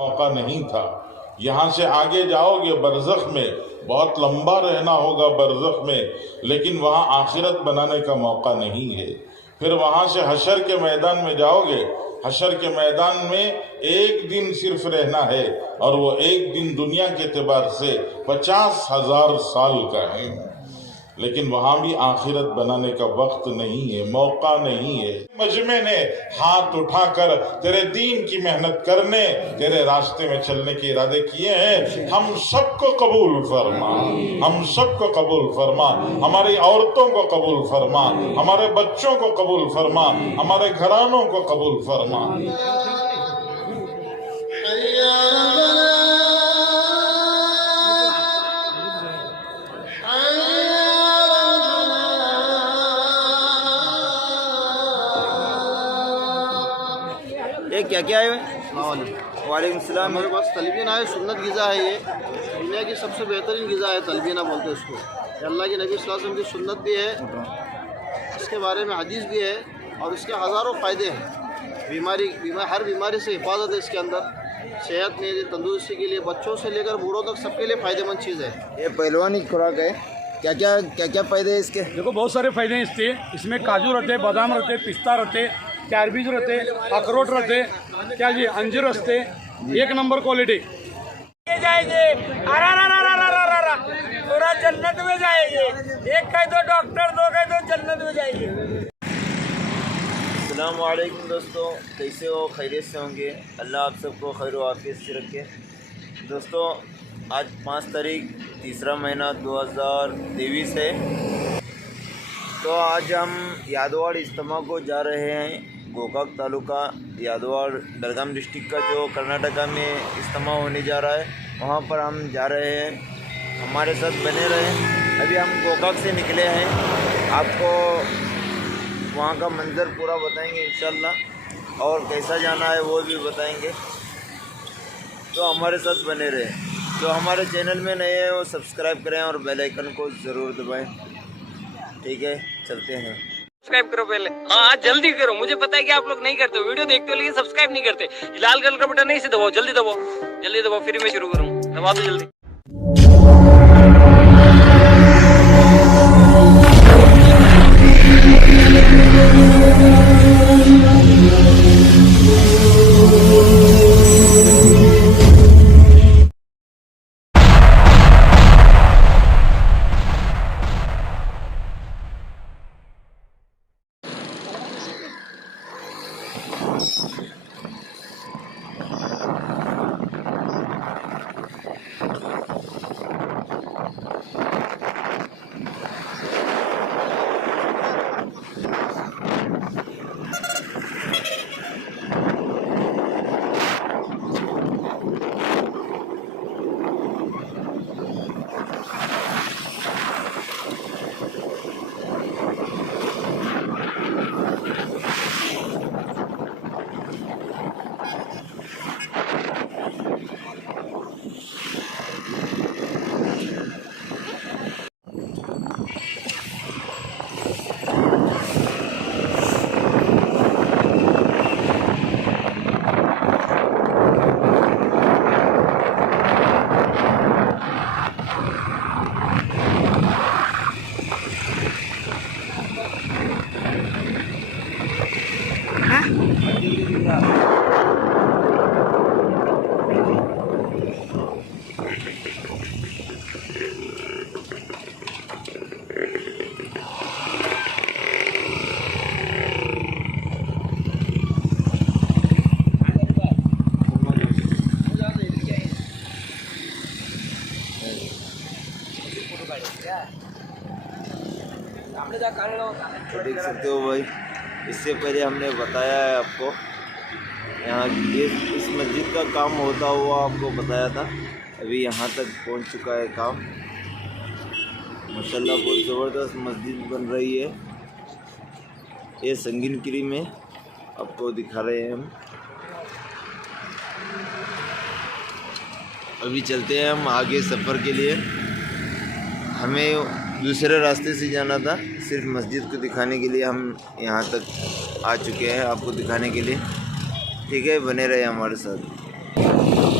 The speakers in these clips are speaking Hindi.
मौका नहीं था। यहाँ से आगे जाओगे बरज़ख में, बहुत लंबा रहना होगा बरज़ख में, लेकिन वहाँ आखिरत बनाने का मौका नहीं है। फिर वहाँ से हशर के मैदान में जाओगे, हशर के मैदान में एक दिन सिर्फ रहना है, और वो एक दिन दुनिया के एतबार से 50,000 साल का है। लेकिन वहाँ भी आखिरत बनाने का वक्त नहीं है, मौका नहीं है। मजमे ने हाथ उठाकर तेरे दीन की मेहनत करने, तेरे रास्ते में चलने के इरादे किए हैं। हम सबको कबूल फरमा, हम सबको कबूल फरमा, हमारी औरतों को कबूल फरमा, हमारे बच्चों को कबूल फरमा, हमारे घरानों को कबूल फरमा। क्या क्या है? वालेकुम सलाम। मेरे पास तलबीना है, सुन्नत ग़िज़ा है। ये दुनिया की सबसे बेहतरीन ग़िज़ा है, तलबीना बोलते हैं उसको। अल्लाह के नबी सल्लल्लाहु अलैहि वसल्लम की सुन्नत भी है, इसके बारे में हदीस भी है, और इसके हज़ारों फ़ायदे हैं। हर बीमारी से हिफाजत है इसके अंदर, सेहत के लिए, तंदुरुस्ती के लिए, बच्चों से लेकर बूढ़ों तक सबके लिए फ़ायदेमंद चीज़ है। ये पहलवानी खुराक है। क्या क्या फ़ायदे हैं इसके? देखो बहुत सारे फ़ायदे हैं इसके। इसमें काजू रहते, बादाम रहते, पिस्ता रहते, कैरबीज रहते, अखरोट रहते, क्या जी अंजीर रहते, एक नंबर क्वालिटी। जाएंगे पूरा जन्नत में जाएंगे। एक कह दो डॉक्टर, दो कह दो जन्नत में जाएंगे। अस्सलाम वालेकुम दोस्तों, कैसे हो? खैरियत से होंगे? अल्लाह आप सबको खैर व आफियत से रखे। दोस्तों आज 5 तारीख तीसरा महीना 2023 है। तो आज हम यादवाड़ इज्तिमा को जा रहे हैं। गोकाक तालुका यादवाड़ बेलगाम डिस्ट्रिक्ट का जो कर्नाटका में इज्तिमा होने जा रहा है, वहाँ पर हम जा रहे हैं। हमारे साथ बने रहें। अभी हम गोकाक से निकले हैं, आपको वहाँ का मंज़र पूरा बताएंगे इंशाल्लाह, और कैसा जाना है वो भी बताएंगे। तो हमारे साथ बने रहें। जो हमारे चैनल में नए हैं वो सब्सक्राइब करें और बेल आइकन को ज़रूर दबाएं। ठीक है, चलते हैं। सब्सक्राइब करो पहले, हाँ जल्दी करो। मुझे पता है कि आप लोग नहीं करते हो, वीडियो देखते हो लेकिन सब्सक्राइब नहीं करते। लाल कलर का बटन नहीं, इसे दबाओ, जल्दी दबाओ, जल्दी दबाओ, फिर मैं शुरू करूँ। दबा दो जल्दी। देख सकते हो भाई, इससे पहले हमने बताया है आपको, यहाँ ये इस मस्जिद का काम होता हुआ आपको बताया था। अभी यहाँ तक पहुँच चुका है काम। माशाल्लाह बहुत ज़बरदस्त मस्जिद बन रही है। ये संगीनगिरी में आपको दिखा रहे हैं हम। अभी चलते हैं हम आगे सफ़र के लिए। हमें दूसरे रास्ते से जाना था, सिर्फ मस्जिद को दिखाने के लिए हम यहाँ तक आ चुके हैं, आपको दिखाने के लिए। ठीक है, बने रहे हमारे साथ।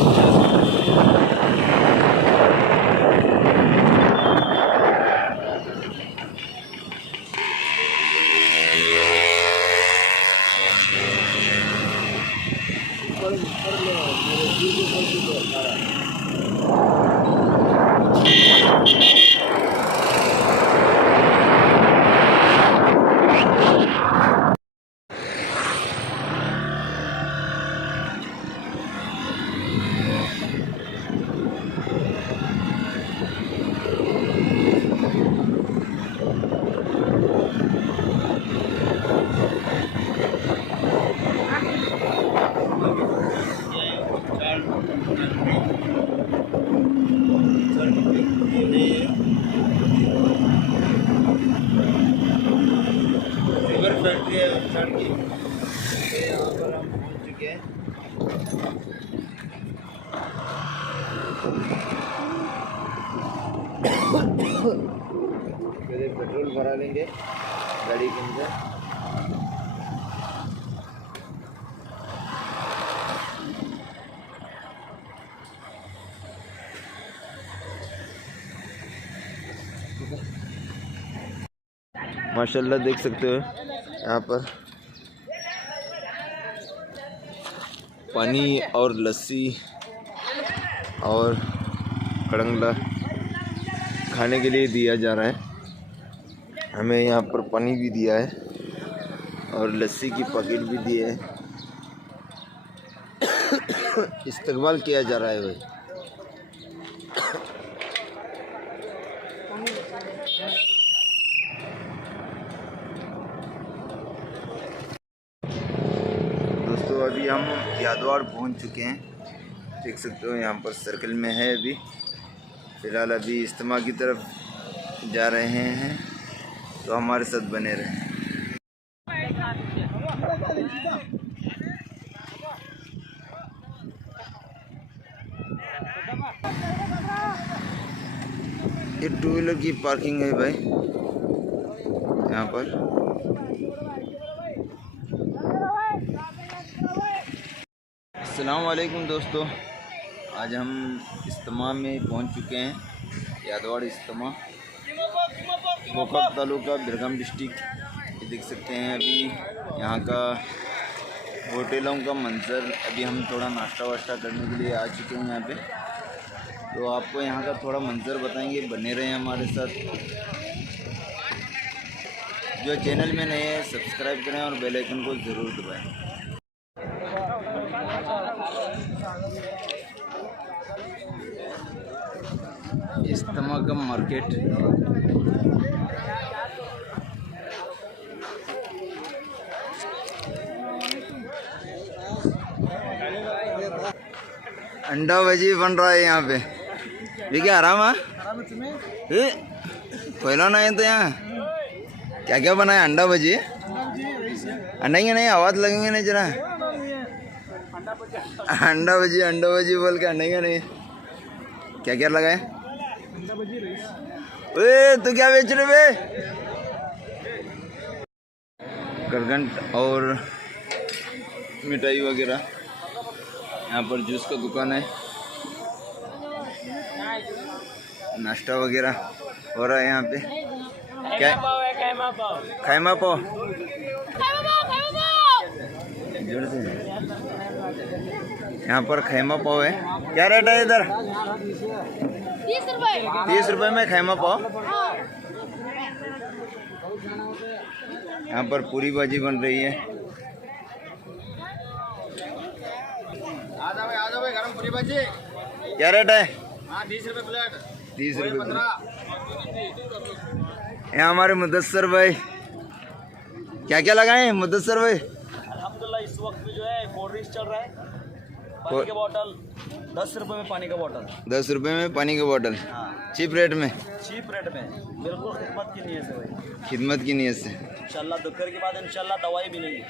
रिवर फैक्ट्री है उत्तराखंड की, तो यहाँ पर हम पहुँच चुके हैं। पहले पेट्रोल भरा लेंगे गाड़ी के अंदर। माशाल्लाह देख सकते हो यहाँ पर पानी और लस्सी और कड़ंगला खाने के लिए दिया जा रहा है। हमें यहाँ पर पानी भी दिया है और लस्सी की पैकेट भी दिए है। इस्तकबाल किया जा रहा है भाई। दोस्तों अभी हम यादवाड़ पहुंच चुके हैं, देख सकते हो यहाँ पर सर्कल में है। अभी फ़िलहाल अभी इज्तिमा की तरफ जा रहे हैं, तो हमारे साथ बने रहें। ये टू व्हीलर की पार्किंग है भाई यहाँ पर। अस्सलाम वालेकुम दोस्तों, आज हम इज्तिमा में पहुंच चुके हैं, यादवाड़ इज्तिमा, गोकाक तालुका, बिरगाम डिस्ट्रिक्ट। ये देख सकते हैं अभी यहाँ का होटलों का मंजर। अभी हम थोड़ा नाश्ता वाश्ता करने के लिए आ चुके हैं यहाँ पे, तो आपको यहाँ का थोड़ा मंजर बताएंगे, बने रहें हमारे साथ। जो चैनल में नए हैं सब्सक्राइब करें और बेल आइकन को ज़रूर दबाएं। इज्तिमा का मार्केट, अंडा भजी बन रहा है यहाँ पे। ये क्या आराम है पहला ना है तो यहाँ क्या क्या बना है? अंडा भजी, अंडा ही नहीं, आवाज़ लगेंगे नहीं जरा। अंडा भजी बोल के अंडा ही नहीं। क्या क्या लगा है? ओए तू क्या बेच रहे बे? करगंट और मिठाई वगैरह। यहाँ पर जूस का दुकान है, नाश्ता वगैरह हो रहा है यहाँ पे। क्या खैमा पाव? यहाँ पर खैमा पाव है। क्या रेट है इधर? 30 रुपए में खैमा पाव। यहाँ पर पूरी भाजी बन रही है। आ जाओ भाई गरम पूरी भाजी। क्या रेट है? 30 रुपए प्लेट। 30 रुपए। यहाँ हमारे मुदस्सर भाई, क्या क्या लगाए मुदस्सर भाई? अल्हम्दुलिल्लाह इस वक्त में जो है कोल्ड ड्रिंक्स चल रहा है, पानी की बोतल 10 रुपए में, पानी का बोतल 10 रुपए में पानी की बोतल। चीप रेट में, चीप रेट में, बिल्कुल खिदमत की नीयत से भाई। खिदमत की नीयत से इंशाल्लाह दोपहर के बाद इंशाल्लाह दवाई भी लेंगे,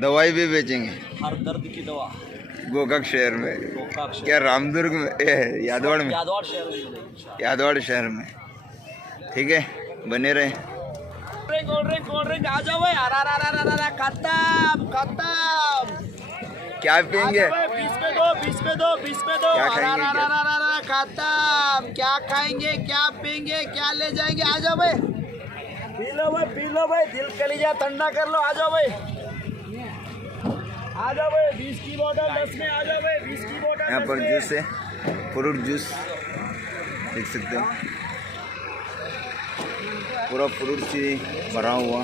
दवाई भी बेचेंगे। हर दर्द की दवा गोकाक शहर में, गोकाक शहर, क्या रामदुर्ग में, यादवाड़ में, यादवाड़ शहर में मिलेगी। यादवाड़ शहर में। ठीक है, बने रहे। कोल्ड ड्रिंक आ जाओ भाई। खत्म खत्म। क्या पियेंगे? 20 पे दो। क्या खाएंगे? खत्म। क्या खाएंगे, क्या पियेंगे, क्या ले जाएंगे? आ जाओ भाई, पी लो भाई, दिल कलीजा ठंडा कर लो। आ जाओ भाई, आ जाओ भाई 20 की बोतल 10 में आ जाओ भाई 20 की बोतल। यहाँ पर जूस है, फ्रूट जूस देख सकते हो, पूरा फ्रूट से भरा हुआ।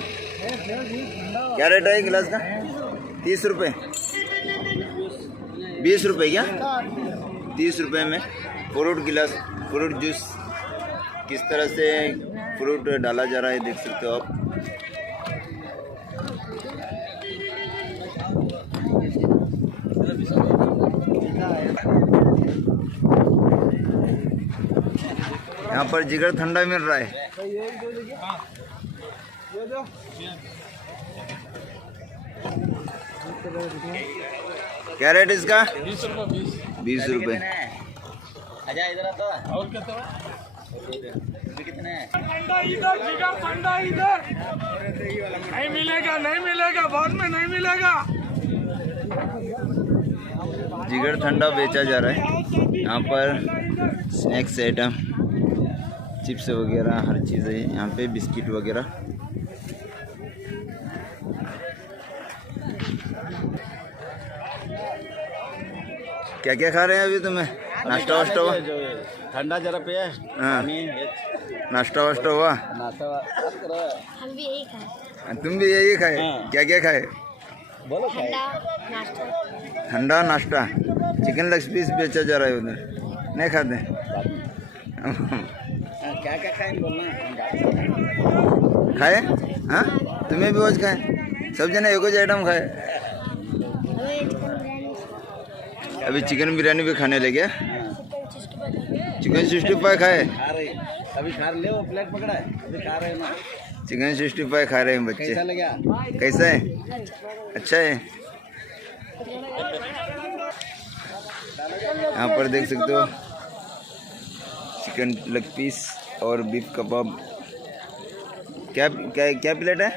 क्या रेट है गिलास का? 30 रुपये, 20 रुपये क्या? 30 रुपये में फ्रूट गिलास, फ्रूट जूस। किस तरह से फ्रूट डाला जा रहा है देख सकते हो आप। यहाँ पर जिगर ठंडा मिल रहा है। क्या रेट इसका? 20 रुपये। अच्छा इधर आता और कितना कितने हैं? ठंडा इधर, जिगर ठंडा इधर। नहीं मिलेगा, नहीं मिलेगा, बाद में नहीं मिलेगा। जिगर ठंडा बेचा जा रहा है यहाँ पर। स्नैक्स आइटम, चिप्स वगैरह हर चीज़ है यहाँ पे, बिस्किट वगैरह। क्या क्या खा रहे हैं अभी तुम्हें? नाश्ता वाश्ता हुआ? ठंडा जरा पे है। हाँ, नाश्ता वाश्ता हुआ? नाश्ता हम भी यही खाए। तुम भी यही खाए? हाँ। क्या क्या खाए? बोलो ठंडा नाश्ता। ठंडा नाश्ता। चिकन लेग पीस बेचा जा रहा है उधर, नहीं खाते? क्या क्या खाए बोलना। खाए? हाँ, तुम्हें भी रोज खाए? सब जने एक ही आइटम खाए? अभी चिकन बिरयानी भी खाने लगे। चिकन 65 खाए? खा रहे अभी खा ले, वो प्लेट पकड़ा है अभी खा रहे हैं ना। चिकन 65 खा रहे हैं बच्चे। कैसा लगा? कैसा है? अच्छा है। यहाँ पर देख सकते हो चिकन लेग पीस और बीफ कबाब। क्या क्या क्या प्लेट है?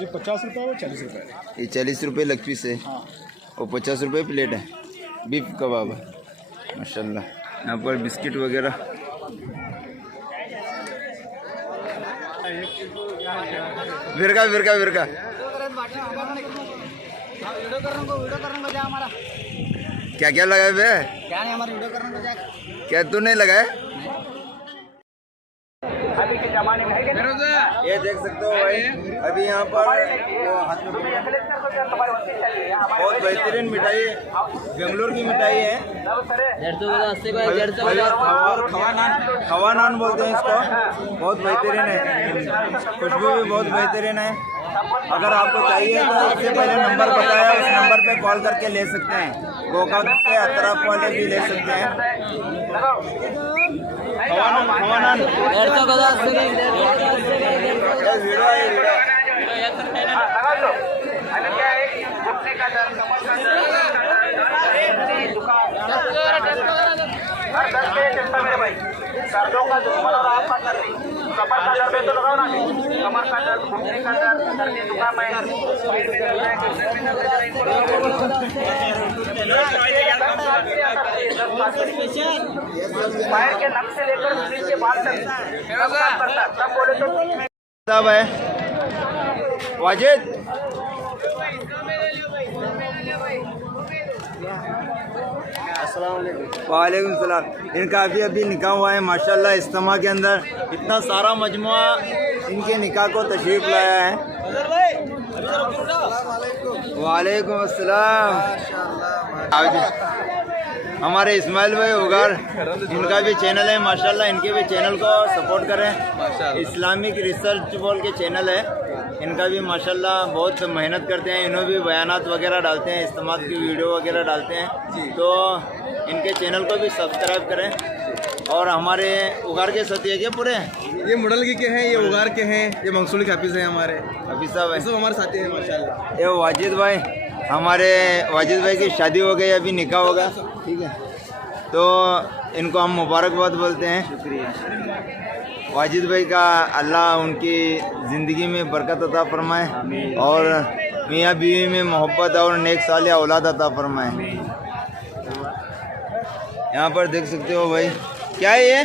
ये 50 रुपये और 40 रुपये। ये 40 रुपये लेग पीस है और 50 रुपये प्लेट है बीफ कबाब है। माशाल्लाह। यहाँ पर बिस्किट वगैरह। विरका विरका विरका। क्या क्या लगाए बे? क्या नहीं हमारे वीडियो करने को जाए। क्या तू नहीं लगाए? ये देख सकते हो भाई, अभी यहाँ पर बहुत बेहतरीन मिठाई, बेंगलोर की मिठाई है। खवा नान बोलते हैं इसको। बहुत बेहतरीन है, खुशबू भी बहुत बेहतरीन है। अगर आपको चाहिए तो इससे पहले नंबर बताया, उस नंबर पे कॉल करके ले सकते हैं। गोकाक के अतराफ वाले भी ले सकते हैं। खवा नान सर्दियों का दुश्मन और आपका सर्दी, कमर का दर्द तो लगाओ ना, कमर का दर्द, घुटने का दर्द, सर्दी जुकाम है। पैर के नख से लेकर शरीर के बाल तक सब काम करता है। सब बोले तो साहब है वाजिद। वालेकुम सलाम। इनका अभी अभी निकाह हुआ है माशाल्लाह। इज्तिमा के अंदर इतना सारा मजमुआ इनके निकाह को तशरीफ लाया है। वालेकुम अस्सलाम। हमारे इस्माइल भाई उगार, इनका भी चैनल है माशाल्लाह। इनके भी चैनल को सपोर्ट करें। इस्लामिक रिसर्च बोल के चैनल है इनका भी माशाल्लाह। बहुत मेहनत करते हैं, इन्होंने भी बयानात वगैरह डालते हैं, इस्तेमाल की वीडियो वगैरह डालते हैं। तो इनके चैनल को भी सब्सक्राइब करें। और हमारे उगार के सतिया के पूरे ये मुडल के हैं, ये उगार के हैं, ये मंसूरी के हाफिज़ हैं हमारे। अभी साहब है, सब हमारे साथी हैं माशाल्लाह। ये वाजिद भाई, हमारे वाजिद भाई की शादी हो गई, अभी निकाह होगा। ठीक है, तो इनको हम मुबारकबाद बोलते हैं। शुक्रिया। वाजिद भाई का अल्लाह उनकी ज़िंदगी में बरकत अता फरमाए और मियाँ बीवी में मोहब्बत और नेक सालिया औलाद अता फरमाए। यहाँ पर देख सकते हो भाई, क्या है ये?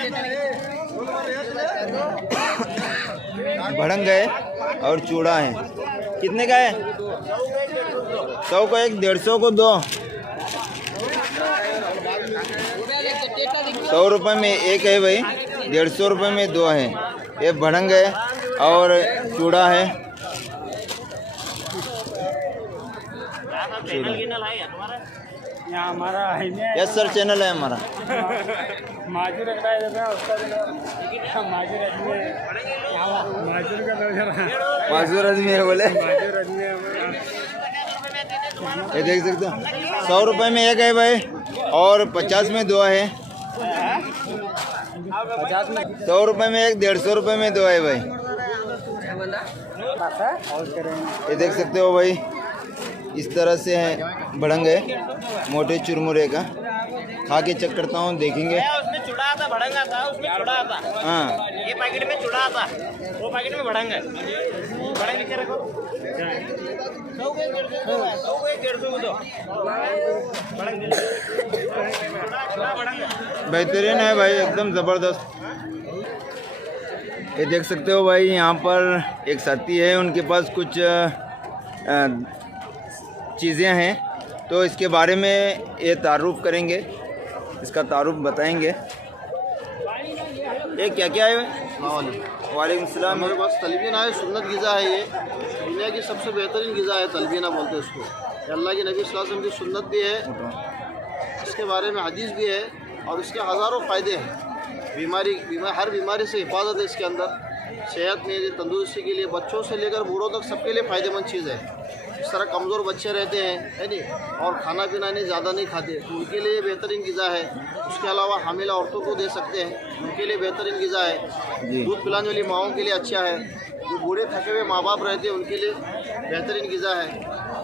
भड़ंग है और चूड़ा है। कितने का है? 100 को एक, 150 को 2। 100 रुपये में एक है भाई, 150 रुपये में 2 है। ये भड़ंग है और चूड़ा है। यहाँ हमारा यस सर, चैनल है हमारा। माजूर रख रहा है उसका माजूर का माजूर आदमी है बोले। ये देख सकते हो, 100 रुपये में एक है भाई और 50 में 2 है। 100 रुपये में एक, 150 रुपये में 2 है भाई। ये देख सकते हो भाई, इस तरह से है भड़ंग है, मोटे चुरमुरे का। खा के चेक करता हूँ, देखेंगे। उसमें चूड़ा आता, भड़ंग आता, उसमें चूड़ा आता। हाँ, ये पैकेट में चूड़ा आता, वो पैकेट में भड़ंग है। भड़ंग नीचे रखो। 100 को 150 को 2। भड़ंग चूड़ा भड़ंग है। बेहतरीन है भाई, एकदम ज़बरदस्त। ये देख सकते हो भाई, यहाँ पर एक साथी है, उनके पास कुछ चीज़ें हैं, तो इसके बारे में ये तारुफ करेंगे, इसका तारुफ बताएंगे। ये क्या क्या है? वालेकुम सलाम। हमारे पास तलबीना है, सुन्नत ग़िज़ा है। ये दुनिया की सबसे बेहतरीन ग़िज़ा है, तलबीना बोलते हैं इसको। ये अल्लाह के नबी सल्लल्लाहु अलैहि वसल्लम की सुन्नत भी है, इसके बारे में हदीस भी है और इसके हज़ारों फ़ायदे हैं। हर बीमारी से हिफाजत है इसके अंदर। सेहत में, तंदुरुस्ती के लिए, बच्चों से लेकर बूढ़ों तक सबके लिए फ़ायदेमंद चीज़ है। इस तरह कमज़ोर बच्चे रहते हैं, है नहीं, और खाना पीना नहीं ज़्यादा नहीं खाते, तो उनके लिए बेहतरीन ग़िज़ा है। उसके अलावा हामिला औरतों को दे सकते हैं, उनके लिए बेहतरीन ग़िज़ा है। दूध पिलाने वाली माओं के लिए अच्छा है। जो बूढ़े थके हुए माँ बाप रहते हैं उनके लिए बेहतरीन ग़िज़ा है।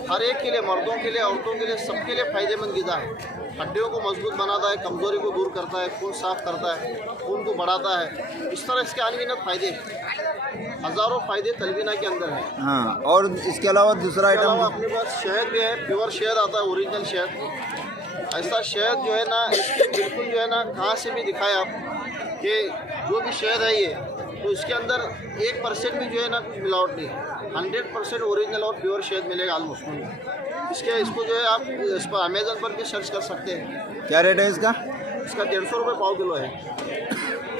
हर एक के लिए, मर्दों के लिए, औरतों के लिए, सबके लिए फ़ायदेमंद ग़िज़ा है। हड्डियों को मजबूत बनाता है, कमज़ोरी को दूर करता है, खून साफ़ करता है, खून को बढ़ाता है। इस तरह इसके अनगिनत फ़ायदे, हज़ारों फ़ायदे तलबीना के अंदर हैं। हाँ, और इसके अलावा दूसरा इसके अलावा आइटम अपने पास शहद भी है, प्योर शहद आता है, ओरिजिनल शहद। ऐसा शहद जो है ना, इसके बिल्कुल जो है ना, कहाँ से भी दिखाए आप कि जो भी शहद है ये, तो इसके अंदर 1% भी जो है ना कुछ मिलावट नहीं, 100% ओरिजिनल और प्योर शहद मिलेगा आलमोस्ट। इसको जो है आप इस पर अमेज़न पर भी सर्च कर सकते हैं। क्या रेट है इसका? इसका 150 रुपये पाव किलो है।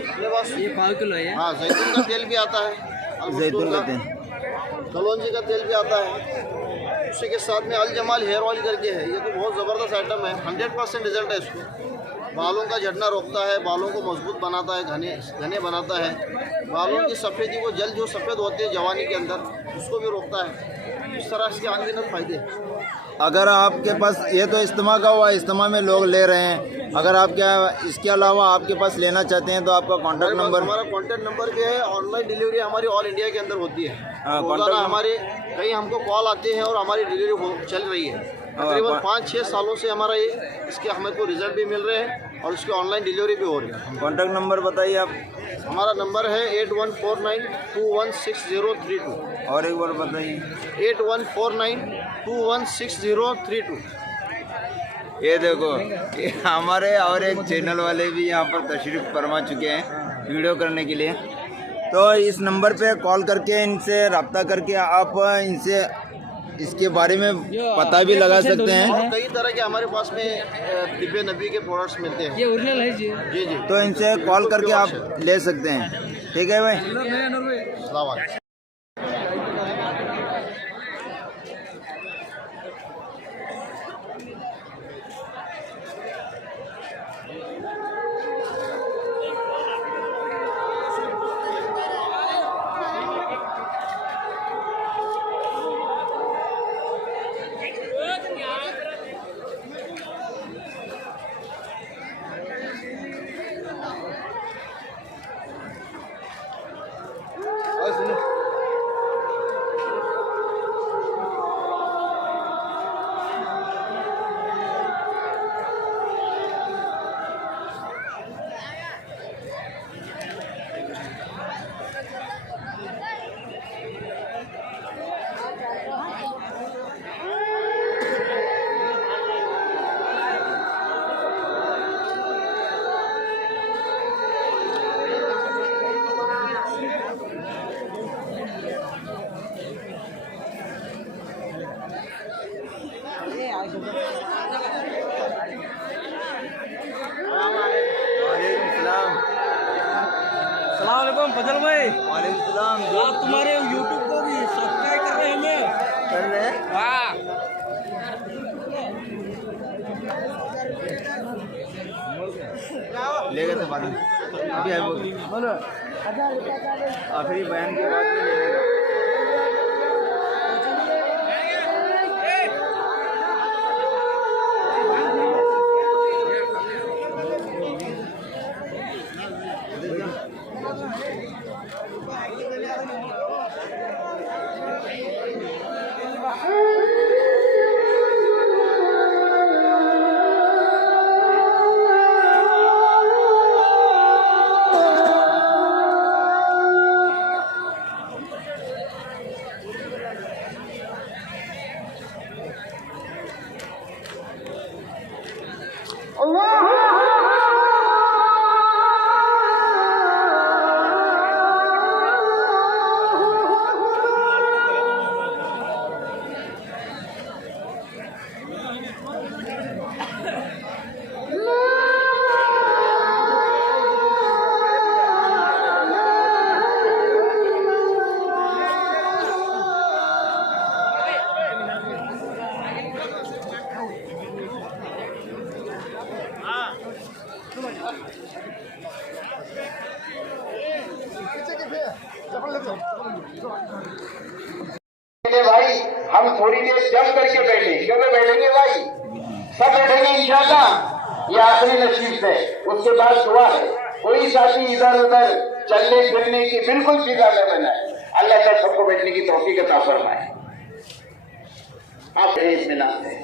अपने पास ये 5 किलो है। हाँ, जैतून का तेल भी आता है, जैतून का तेल, कलौंजी का तेल भी आता है। उसी के साथ में अल जमाल हेयर ऑयल करके है, ये तो बहुत ज़बरदस्त आइटम है। 100% रिजल्ट है इसको। बालों का झड़ना रोकता है, बालों को मजबूत बनाता है, घने बनाता है। बालों की सफ़ेदी को, जल जो सफ़ेद होते हैं जवानी के अंदर, उसको भी रोकता है। इस तरह इसके अनगिनत फ़ायदे। अगर आपके पास ये तो इस्तेमा का हुआ, इस्तेमा में लोग ले रहे हैं, अगर आप क्या इसके अलावा आपके पास लेना चाहते हैं तो आपका कॉन्टैक्ट नंबर? हमारा कॉन्टैक्ट नंबर भी है। ऑनलाइन डिलीवरी हमारी ऑल इंडिया के अंदर होती है। कॉन्टैक्ट हमारे कई हमको कॉल आते हैं और हमारी डिलीवरी चल रही है। तकरीबन 5-6 सालों से हमारा ये, इसके हमें को रिजल्ट भी मिल रहे हैं और इसकी ऑनलाइन डिलीवरी भी हो रही है। कॉन्टैक्ट नंबर बताइए आप। हमारा नंबर है 8149216032। और एक बार बताइए। 8149216032। ये देखो, ये हमारे और एक चैनल वाले भी यहाँ पर तशरीफ़ फरमा चुके हैं वीडियो करने के लिए। तो इस नंबर पे कॉल करके इनसे रब्ता करके आप इनसे इसके बारे में पता भी लगा सकते हैं। और कई तरह के हमारे पास में तिब्बे नबी के प्रोडक्ट्स मिलते हैं। ये ओरिजिनल है जी। जी जी, तो इनसे कॉल करके आप ले सकते हैं। ठीक है भाई। अस्सलाम वालेकुम। और सुनो। फजल भाई। वालेकुम सलाम। आप तुम्हारे यूट्यूब को भी सब्सक्राइब कर रहे हैं हमें। कर रहे हैं? हाँ। ले गए थे बाद में, अभी है बोलो आखिरी बयान के बाद में ले लेगा। भाई हम थोड़ी देर जम करके बैठे, क्यों बैठेंगे भाई? सब बैठेंगे इंशाल्लाह। ये आखिरी नसीब है, उसके बाद दुआ है। कोई साथी इधर उधर चलने फिरने की बिल्कुल फिक्र न बनाए। अल्लाह का सबको बैठने की तौफीक अता फरमाए। आप इत्मीनान है।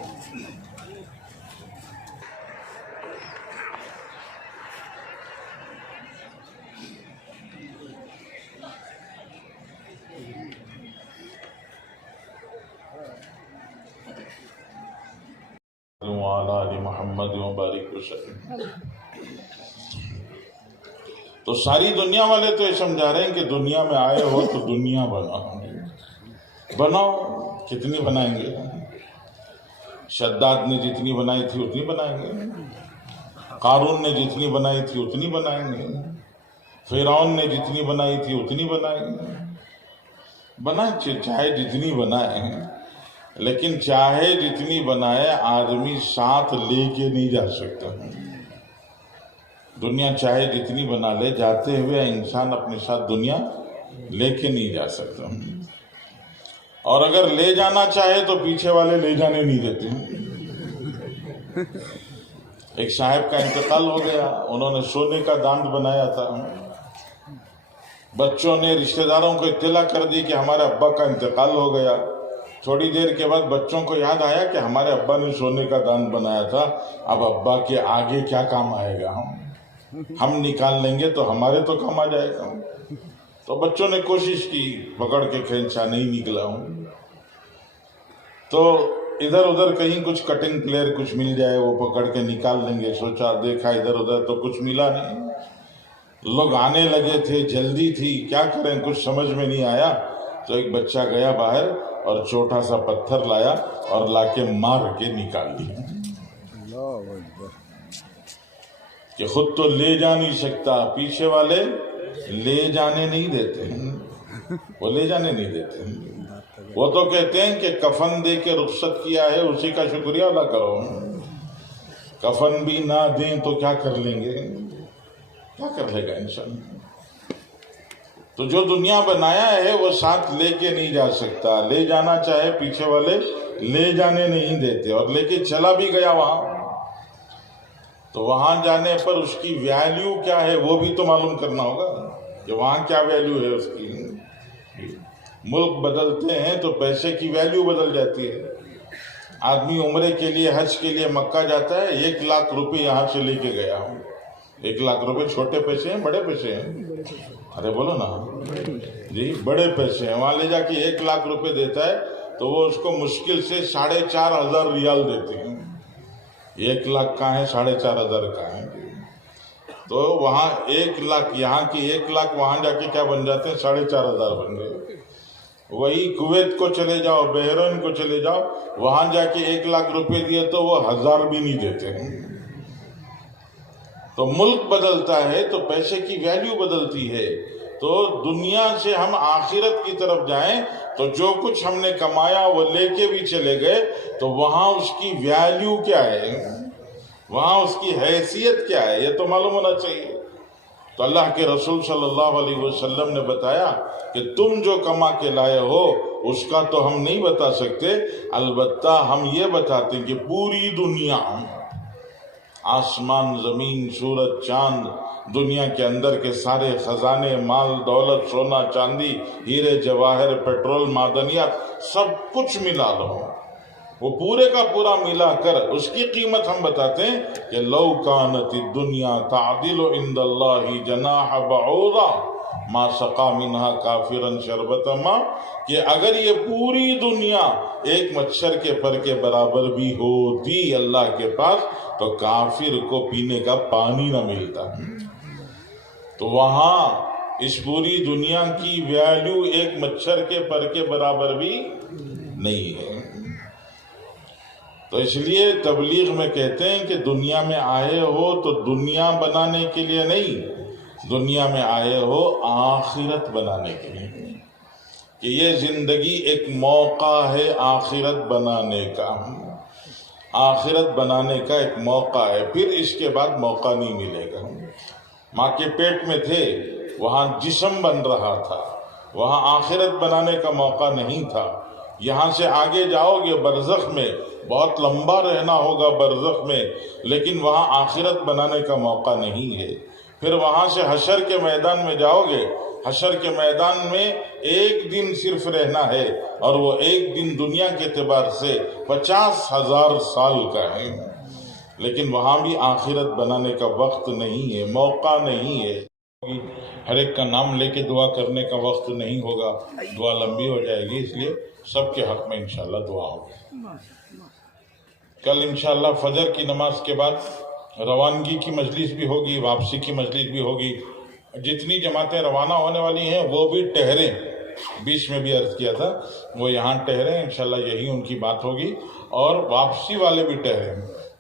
मोहम्मद तो सारी दुनिया वाले तो ये समझा रहे हैं कि दुनिया में आए हो तो दुनिया बनाओ। कितनी बनाएंगे? शद्दाद ने जितनी बनाई थी उतनी बनाएंगे, कारून ने जितनी बनाई थी उतनी बनाएंगे, फिरौन ने जितनी बनाई थी उतनी बनाएंगे। बनाए चाहे जितनी बनाए, लेकिन चाहे जितनी बनाए आदमी साथ लेके नहीं जा सकता। दुनिया चाहे जितनी बना ले, जाते हुए इंसान अपने साथ दुनिया लेके नहीं जा सकता। और अगर ले जाना चाहे तो पीछे वाले ले जाने नहीं देते। एक साहब का इंतकाल हो गया, उन्होंने सोने का दांत बनाया था। बच्चों ने रिश्तेदारों को इत्तला कर दी कि हमारे अब्बा का इंतकाल हो गया। थोड़ी देर के बाद बच्चों को याद आया कि हमारे अब्बा ने सोने का दांत बनाया था, अब अब्बा के आगे क्या काम आएगा? हम निकाल लेंगे तो हमारे तो काम आ जाएगा। तो बच्चों ने कोशिश की, पकड़ के खींचा, नहीं निकला हूँ। तो इधर उधर कहीं कुछ कटिंग प्लेयर कुछ मिल जाए, वो पकड़ के निकाल लेंगे। सोचा, देखा इधर उधर तो कुछ मिला नहीं। लोग आने लगे थे, जल्दी थी, क्या करें कुछ समझ में नहीं आया। तो एक बच्चा गया बाहर और छोटा सा पत्थर लाया और लाके मार के निकाल दिया कि खुद तो ले जा नहीं सकता, पीछे वाले ले जाने नहीं देते हैं। वो ले जाने नहीं देते हैं। वो तो कहते हैं कि कफन दे के रुखसत किया है, उसी का शुक्रिया अदा करो। कफन भी ना दें तो क्या कर लेंगे? क्या कर लेगा इंसान? तो जो दुनिया बनाया है वो साथ लेके नहीं जा सकता। ले जाना चाहे पीछे वाले ले जाने नहीं देते, और लेके चला भी गया वहां तो वहां जाने पर उसकी वैल्यू क्या है वो भी तो मालूम करना होगा कि वहां क्या वैल्यू है उसकी। मुल्क बदलते हैं तो पैसे की वैल्यू बदल जाती है। आदमी उम्रे के लिए, हज के लिए मक्का जाता है, 1 लाख रुपए यहाँ से लेके गया हूँ। 1 लाख रुपए छोटे पैसे हैं बड़े पैसे हैं? अरे बोलो ना जी, बड़े पैसे हैं। वहां ले जाके 1 लाख रुपए देता है तो वो उसको मुश्किल से 4,500 रियाल देते हैं। 1 लाख का है, 4,500 का है। तो वहाँ 1 लाख, यहाँ की 1 लाख वहां जाके क्या बन जाते हैं? 4,500 बन गए। वही कुवैत को चले जाओ, बहरीन को चले जाओ, वहां जाके 1 लाख रुपए दिए तो वो 1000 भी नहीं देते हैं। तो मुल्क बदलता है तो पैसे की वैल्यू बदलती है। तो दुनिया से हम आखिरत की तरफ जाएं तो जो कुछ हमने कमाया वो लेके भी चले गए तो वहां उसकी वैल्यू क्या है, वहां उसकी हैसियत क्या है, ये तो मालूम होना चाहिए। तो अल्लाह के रसूल सल्लल्लाहु अलैहि वसल्लम ने बताया कि तुम जो कमा के लाए हो उसका तो हम नहीं बता सकते, अलबत्ता हम ये बताते हैं कि पूरी दुनिया, आसमान, जमीन, सूरज, चांद, दुनिया के अंदर के सारे खजाने, माल दौलत, सोना चांदी, हीरे जवाहर, पेट्रोल, मादनियात, सब कुछ मिला लो, वो पूरे का पूरा मिलाकर उसकी कीमत हम बताते हैं कि लौ कानति दुनिया तादिलु इंदल्लाहि जनाह बऊदा मा सका मिनहा काफिरन शरबतमा, कि अगर ये पूरी दुनिया एक मच्छर के पर के बराबर भी होती अल्लाह के पास तो काफिर को पीने का पानी न मिलता। तो वहां इस पूरी दुनिया की वैल्यू एक मच्छर के पर के बराबर भी नहीं है। तो इसलिए तबलीग में कहते हैं कि दुनिया में आए हो तो दुनिया बनाने के लिए नहीं, दुनिया में आए हो आखिरत बनाने के लिए, कि ये जिंदगी एक मौका है आखिरत बनाने का, आखिरत बनाने का एक मौका है, फिर इसके बाद मौका नहीं मिलेगा। माँ के पेट में थे, वहाँ जिस्म बन रहा था, वहाँ आखिरत बनाने का मौका नहीं था। यहाँ से आगे जाओगे बरज़ख में, बहुत लंबा रहना होगा बरज़ख में, लेकिन वहाँ आखिरत बनाने का मौका नहीं है। फिर वहाँ से हशर के मैदान में जाओगे, हशर के मैदान में एक दिन सिर्फ रहना है और वो एक दिन दुनिया के एतबार से 50,000 साल का है, लेकिन वहाँ भी आखिरत बनाने का वक्त नहीं है, मौका नहीं है। हर एक का नाम लेके दुआ करने का वक्त नहीं होगा, दुआ लंबी हो जाएगी, इसलिए सबके हक में इंशाल्लाह दुआ होगी। कल इंशाल्लाह फजर की नमाज के बाद रवानगी की मजलिस भी होगी, वापसी की मजलिस भी होगी। जितनी जमातें रवाना होने वाली हैं वो भी ठहरे, बीच में भी अर्ज किया था वो यहाँ ठहरे, इंशाल्लाह यही उनकी बात होगी। और वापसी वाले भी ठहरे,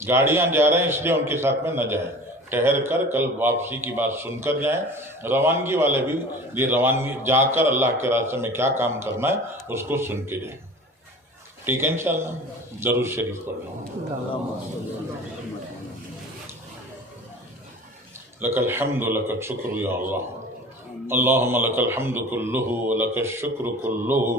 गाड़ियाँ जा रहे हैं इसलिए उनके साथ में न जाएं, ठहर कर कल वापसी की बात सुनकर जाएं। रवानगी वाले भी ये रवानगी जाकर अल्लाह के रास्ते में क्या काम करना है उसको सुन के जाएं, ठीक है इंशाल्लाह। दरूद शरीफ पढ़ लो। लकल हम्दु लकल शुक्र या अल्लाह, अल्लाहुम्मा लकल हम्दु कुल्लुहु व लकल शुक्र कुल्लुहु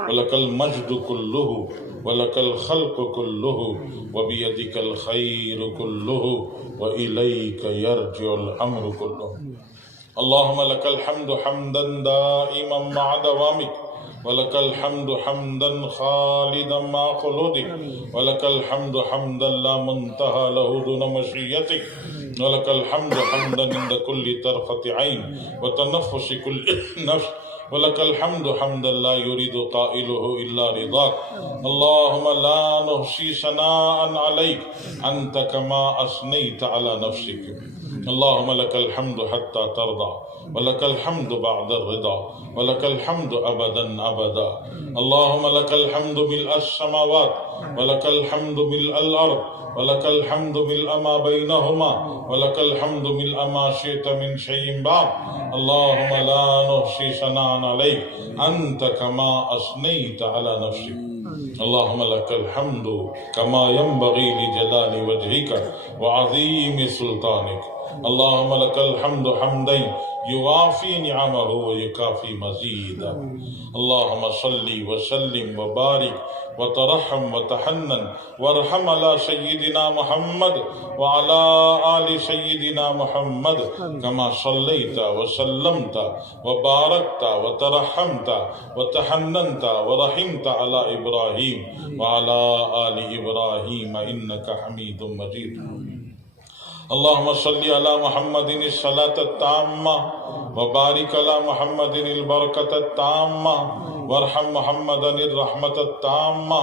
व लकल मज्दु कुल्लुहु व लकल खल्क़ु कुल्लुहु व बियदिकल खैरु कुल्लुहु व इलैका यर्जिउल अम्रु कुल्लुहु। अल्लाहुम्मा लकल हम्दु हम्दन दाइमन मअ दवामिक व लकल हम्दु हम्दन खालिदन मअ खुलूदिक व लकल हम्दु हम्दन ला मुंतहा लहु दुन मशीयतिक व लकल हम्दु हम्दन इंद कुल्ली तरफति ऐन व तनफ्फुसि कुल्ली नफ्स व लकल हम्दु हम्दन ला युरीदु क़ाइलुहु इल्ला रिज़ाक। अल्लाहुम्मा ला नुहसी सनाअन अलैक अंत कमा असनैत अला नफ्सिक। अल्लाहुम्मा लकल हम्दु हत्ता तर्दा व लकल हम्दु बअद रिदा व लकल हम्दु अबदन अबदा। अल्लाहुम्मा लकल हम्दु मिल्अस समावात व लकल हम्दु मिल्अल अर्द व लकल हम्दु मिल्अ मा बैनहुमा व लकल हम्दु मिल्अ मा शि'त मिन शैइन बअद। अल्लाहुम्मा ला नुहसी सनाअन अलैक अंत कमा असनैत अला नफ्सिक। अल्लाहुम्मा लकल हम्दु कमा यंबगी लिजलाली वजहिका व अज़ीम सुल्तानिक। अल्लाहुम्मा लकल हम्दु हम्दन युवाफी निअमहु व युकाफी मज़ीदा। अल्लाहुम्मा सल्ली व सल्लिम व बारिक व तरहम व तहन्नन वरहम अला सय्यिदिना मुहम्मद व अला आलि सय्यिदिना मुहम्मद कमा सल्लैता व सल्लमता व बारकता व तरहमता व तहन्ननता व रहिमता अला इब्राहीम व अला आलि इब्राहीम इन्नका हमीदुम मजीद। अल्लाहुम्मा सल्ली अला मुहम्मदिन सलातत ताम्मा व बारिक अला मुहम्मदिन बरकतत ताम्मा वरहम मुहम्मदन रहमतत ताम्मा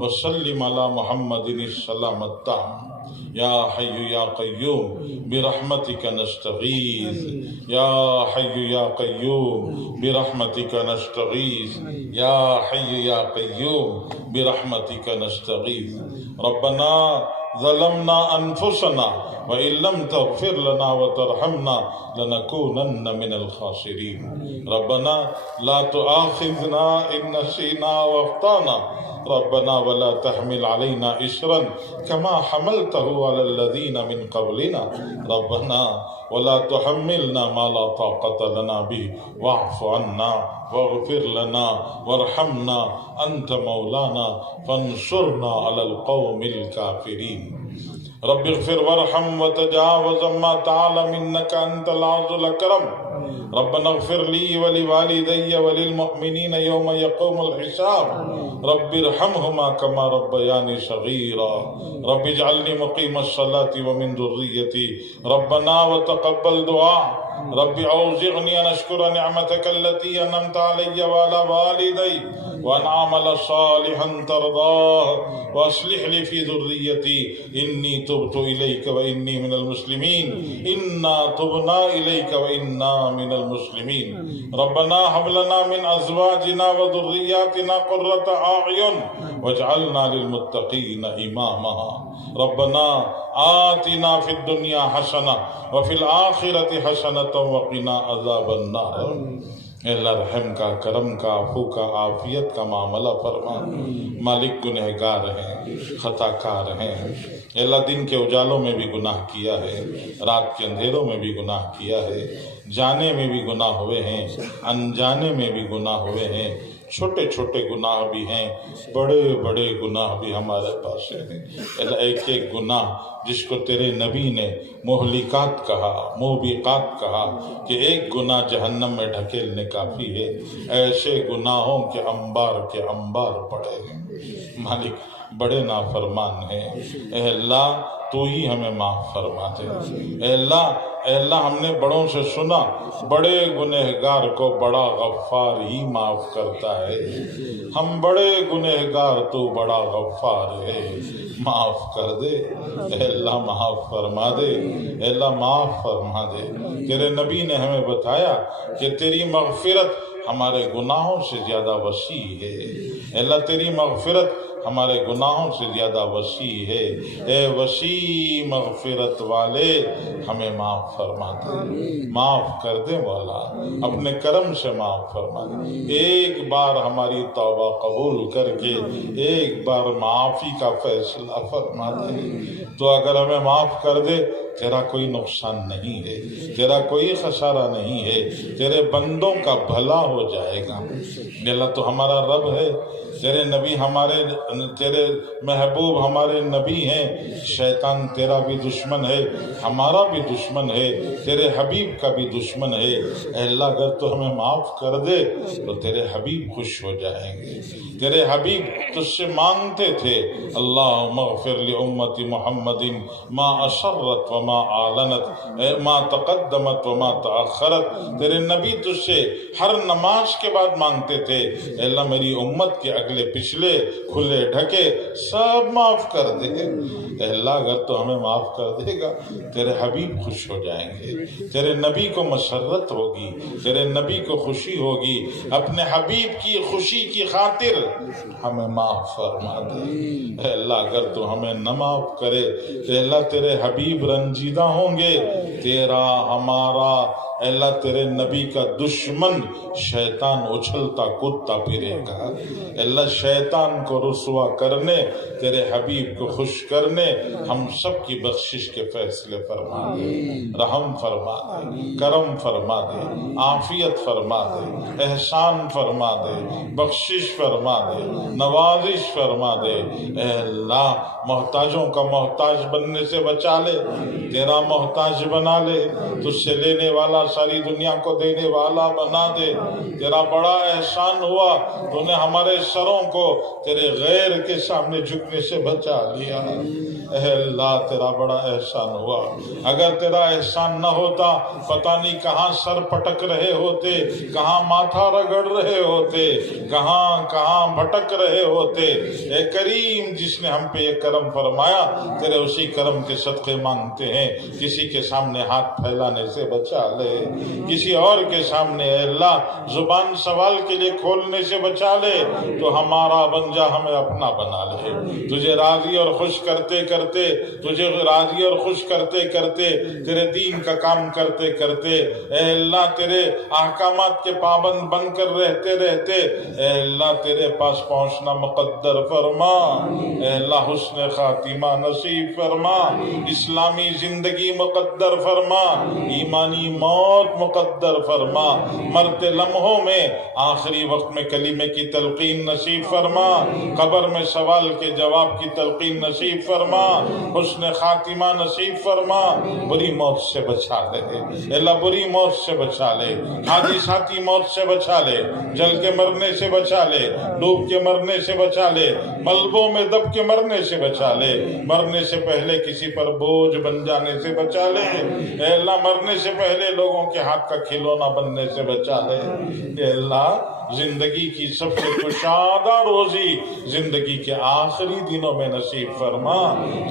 व सल्लिम अला मुहम्मदिन सलामत ताम्मा। या हय्यु या क़य्यूम बिरहमतिका नस्तगीज़, या हय्यु या क़य्यूम बिरहमतिका नस्तगीज़, या हय्यु या क़य्यूम बिरहमतिका नस्तगीज़। रब्बना ज़लमना अनफुसना व इल्लम तग़फिर लना व तरहमना लनकूनन्न मिनल खासिरीन। रब्बना ला तुआखिज़ना इन नसीना व अख़्ताना रब्बना वला तहमिल अलैना इस्रन कमा हमलतहु अलल लज़ीना मिन क़ब्लिना रब्बना वला तुहम्मिलना मा ला ताक़त लना बिही वअफ़ु अन्ना वग़फ़िर लना वरहमना अंत मौलाना फंसुरना अलल क़ौमिल काफ़िरीन। रब्बिग़फ़िर वरहम वतजावज़ अम्मा तअलम इन्नका अंतल अज़ीज़ुल अकरम। रब्बना इग़फ़िर ली व लिवालिदैया व लिलमुअमिनीन यौम यक़ूमुल हिसाब। रब्बिरहमहुमा कमा रब्बयानी सग़ीरा। रब्बिजअलनी मुक़ीमस्सलाति व मिन ज़ुर्रिय्यती रब्बना व तक़ब्बल दुआ। रब्बि औज़िअनी अन अश्कुरा निअमतक अल्लती अनअमत अलैया व अला वालिदै व अन अअमल सालिहन तर्दाह व अस्लिह ली फ़ी ज़ुर्रिय्यती इन्नी तुब्तु इलैक व इन्नी मिनल मुस्लिमीन। इन्ना तुबना इलैक व इन्ना मिनल मुस्लिमीन। रब्बना हब लना मिन अज़वाजिना व ज़ुर्रिय्यातिना क़ुर्रत अअयुन वजअलना लिलमुत्तक़ीन इमामा। रब्बना आतिना फिद दुनिया हसना व फिल आखिरति हसनतन व क़िना अज़ाबन नार। अल्लाह रहम का, करम का, अफ़ू का, आफ़ियत का मामला फरमा। मालिक गुनहगार हैं, खताकार हैं। अल्लाह दिन के उजालों में भी गुनाह किया है, रात के अंधेरों में भी गुनाह किया है, जाने में भी गुनाह हुए हैं, अनजाने में भी गुनाह हुए हैं। छोटे छोटे गुनाह भी हैं, बड़े बड़े गुनाह भी हमारे पास हैं। एक एक गुनाह जिसको तेरे नबी ने मोहलिकात कहा, मोबिकात कहा कि एक गुनाह जहन्नम में ढकेलने काफ़ी है, ऐसे गुनाहों के अंबार पड़े हैं। मालिक बड़े नाफरमान हैं। अल्लाह तू ही हमें माफ़ फरमा दे। अल्लाह हमने बड़ों से सुना, बड़े गुनहगार को बड़ा गफ्फार ही माफ़ करता है। हम बड़े गुनहगार, तू बड़ा गफ्फार है, माफ़ कर दे। अल्लाह माफ़ फरमा दे, अल्लाह माफ़ फरमा दे। तेरे नबी ने हमें बताया कि तेरी मग़फ़िरत हमारे गुनाहों से ज़्यादा वसी है। अल्लाह तेरी मग़फ़िरत हमारे गुनाहों से ज़्यादा वसी है। ए वसी मग़फ़िरत वाले, हमें माफ़ फरमा दे, माफ़ कर दे मौला, अपने करम से माफ़ फरमा दे। एक बार हमारी तौबा कबूल करके एक बार माफ़ी का फैसला फरमा दे। तो अगर हमें माफ़ कर दे, तेरा कोई नुकसान नहीं है, तेरा कोई खसारा नहीं है, तेरे बंदों का भला हो जाएगा। अल्लाह तो हमारा रब है, तेरे नबी हमारे, तेरे महबूब हमारे नबी हैं। शैतान तेरा भी दुश्मन है, हमारा भी दुश्मन है, तेरे हबीब का भी दुश्मन है। अल्लाह अगर तो हमें माफ़ कर दे तो तेरे हबीब खुश हो जाएंगे। तेरे हबीब तुझसे मांगते थे, अल्लाहुम्मा मग़फ़िर लि उम्मती मुहम्मदिन मा असर्रत व मा आलनत मा तक़द्दमत व मा तअख़्ख़रत। तेरे नबी तुझसे हर नमाज के बाद मांगते थे, अल्लाह मेरी उम्मत के अगले पिछले खुले ढके सब माफ़ कर दे। अल्लाह अगर तो हमें माफ़ कर देगा, तेरे हबीब खुश हो जाएंगे, तेरे नबी को मसरत होगी, तेरे नबी को खुशी होगी। अपने हबीब की खुशी की खातिर हमें माफ़ फरमा दे। अल्लाह अगर तो हमें न माफ़ करे तो अल्लाह तेरे हबीब रंजीदा होंगे, तेरा हमारा अल्लाह तेरे नबी का दुश्मन शैतान उछलता कूदता फिरेगा। अल्लाह शैतान को रुसवा करने, तेरे हबीब को खुश करने हम सब की बख्शिश के फैसले फरमा दे, रहम फरमा दे, करम फरमा दे, आफियत फरमा दे, एहसान फरमा दे, बख्शिश फरमा दे, नवाजिश फरमा दे। अल्लाह मोहताजों का मोहताज बनने से बचा ले, तेरा मोहताज बना ले, तुझसे लेने वाला सारी दुनिया को देने वाला बना दे। तेरा बड़ा एहसान हुआ, तूने हमारे सरों को तेरे गैर के सामने झुकने से बचा लिया। अल्लाह तेरा बड़ा एहसान हुआ, अगर तेरा एहसान न होता पता नहीं कहाँ सर पटक रहे होते, कहाँ माथा रगड़ रहे होते, कहाँ कहाँ भटक रहे होते। ए करीम, जिसने हम पे ये करम फरमाया, तेरे उसी करम के सदक़े मांगते हैं। किसी के सामने हाथ फैलाने से बचा ले, किसी और के सामने अल्लाह जुबान सवाल के लिए खोलने से बचा ले, तो हमारा बन जा, हमें अपना बना ले। तुझे राजी और खुश करते करते करते, तुझे राजी और खुश करते करते, तेरे दीन का काम करते करते, ए अल्लाह तेरे अहकामात के पाबंद बनकर रहते रहते, ए अल्लाह तेरे पास पहुंचना मुकद्दर फरमा। ए अल्लाह हुस्न खातिमा नसीब फरमा, इस्लामी जिंदगी मुकद्दर फरमा, ईमानी मौत मुकद्दर फरमा, मरते लम्हों में आखिरी वक्त में कलीमे की तलकीन नसीब फरमा, कब्र में सवाल के जवाब की तलकीन नसीब फरमा, हुस्न खातिमा नसीब फरमा, बुरी मौत से बचा ले अल्लाह, बुरी मौत से बचा ले, हादी साथी मौत से बचा ले, जल के मरने से बचा ले, डूब के मरने से बचा ले, मलबों में दब के मरने से बचा ले, मरने से पहले किसी पर बोझ बन जाने से बचा ले अल्लाह, मरने से पहले लोगों के हाथ का खिलौना बनने से बचा ले अल्लाह। जिंदगी की सबसे कुशादा रोजी जिंदगी के आखिरी दिनों में नसीब फरमा,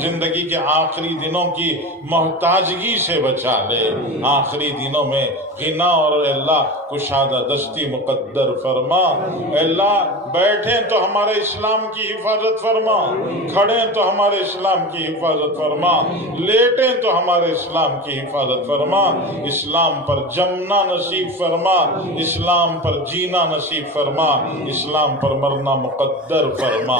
जिंदगी के आखिरी दिनों की मोहताजगी से बचा ले, आखिरी दिनों में गिना और अल्लाह कुशादा दस्ती मुकद्दर फरमा। अल्लाह बैठे तो हमारे इस्लाम की हिफाजत फरमा, खड़े तो हमारे इस्लाम की हिफाजत फरमा, लेटे तो हमारे इस्लाम की हिफाजत फरमा, इस्लाम पर जमना नसीब फरमा, इस्लाम पर जीना नसीब फरमा, इस्लाम पर मरना मुकद्दर फरमा।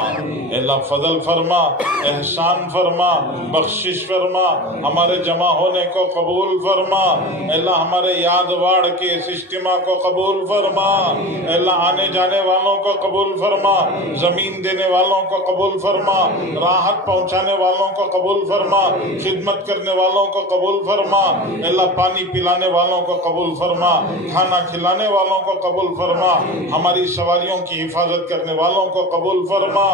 अल्लाह फजल फरमा, एहसान फरमा, बख्शिश फरमा, हमारे जमा होने को कबूल फरमा अल्लाह, हमारे यादवाड़ के इस इज्तिमा को कबूल फरमा अल्लाह, आने जाने वालों को कबूल फरमा, जमीन देने वालों को कबूल फरमा, राहत पहुंचाने वालों को कबूल फरमा, खिदमत करने वालों को कबूल फरमा अल्लाह, पानी पिलाने वालों को कबूल फरमा, खाना खिलाने वालों को कबूल फरमा, हमारी सवारियों की हिफाजत करने वालों को कबूल फरमा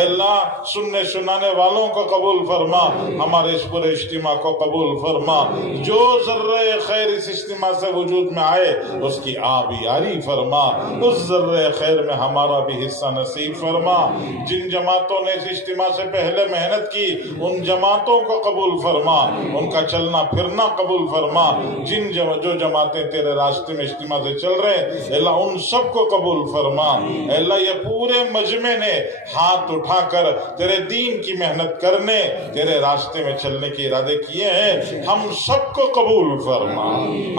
अल्लाह, सुनने सुनाने वालों को कबूल फरमा, हमारे इस पूरे इज्तिमा को कबूल फरमा, जो जर्रे खैर इस इज्तिमा से वजूद में आए उसकी आबियारी फरमा, उस जर्रे खैर में हमारा भी हिस्सा नसीब फरमा, जिन जमातों ने इस इज्तिमा से पहले मेहनत की उन जमातों को कबूल फरमा, उनका चलना फिरना कबूल फरमा, जो जमातें तेरे रास्ते में इज्तिमा से चल रहे अल्लाह उन सबको कबूल फरमा अल्लाह, ये पूरे मजमे ने हाथ उठाकर तेरे दीन की मेहनत करने, तेरे रास्ते में चलने के इरादे किए हैं, हम सबको कबूल फरमा,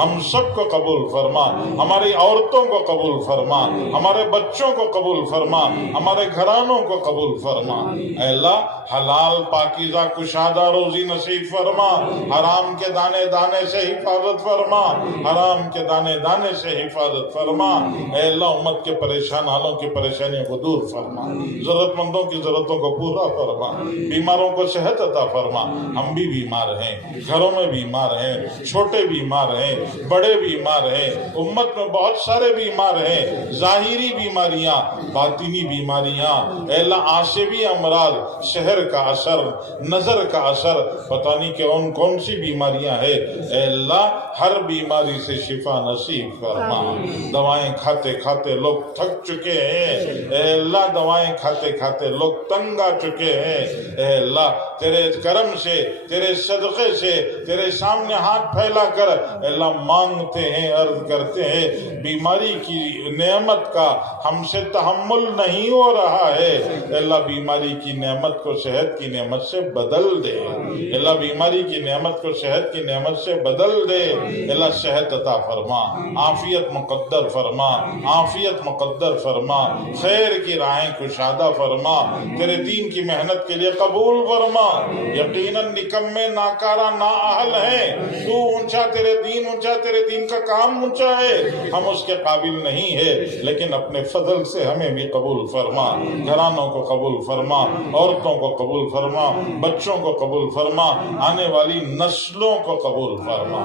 हम सबको कबूल फरमा, हमारी औरतों को कबूल फरमा, हमारे बच्चों को कबूल फरमा, हमारे घरानों को कबूल फरमा अल्लाह, हलाल पाकीज़ा कुशादा रोजी नसीब फरमा, हराम के दाने दाने से हिफाजत फरमा, हराम के दाने दाने से हिफाजत फरमा अल्लाह, उम्मत के परेशान हालों की परेशानियों को दूर फरमा, जरूरतमंदों की जरूरतों को पूरा फरमा, बीमारों को सेहत अता फरमा, हम भी बीमार हैं, घरों में बीमार हैं, छोटे बीमार हैं, बड़े बीमार हैं, उम्मत में बहुत सारे बीमार हैं, जाहिरी बीमारियां, बातिनी बीमारियां अल्लाह, आशिबी अमराज, शहर का असर, नजर का असर, पता नहीं कि कौन सी बीमारियां हैं अल्लाह, हर बीमारी से शिफा नसीब फरमा। दवाएं खाते खाते लोग थक चुके हैं अल्लाह, दवाएं खाते खाते लोग तंग आ चुके हैं अल्लाह, तेरे करम से, तेरे सदक़े से, तेरे सामने हाथ फैला कर अल्लाह मांगते हैं, अर्ज करते हैं, बीमारी की नेमत का हमसे तहम्मुल नहीं हो रहा है अल्लाह, बीमारी की नेमत को सेहत की नेमत से बदल दे अल्लाह, बीमारी की नेमत को सेहत की नेमत से बदल दे अल्लाह, सेहत अता फरमा, आफियत मुकद्दर फरमा, आफियत मुकद्दर फरमा, खैर की राहें कुशादा फरमा, तेरे दीन की मेहनत के लिए कबूल फरमा, यकीनन निकम्मे नाकारा नाअहल हैं, तू ऊंचा, तेरे दीन का काम ऊंचा है, हम उसके काबिल नहीं है, लेकिन अपने फजल से हमें भी कबूल फरमा, घरानों को कबूल फरमा, औरतों को कबूल फरमा, बच्चों को कबूल फरमा, आने वाली नस्लों को कबूल फरमा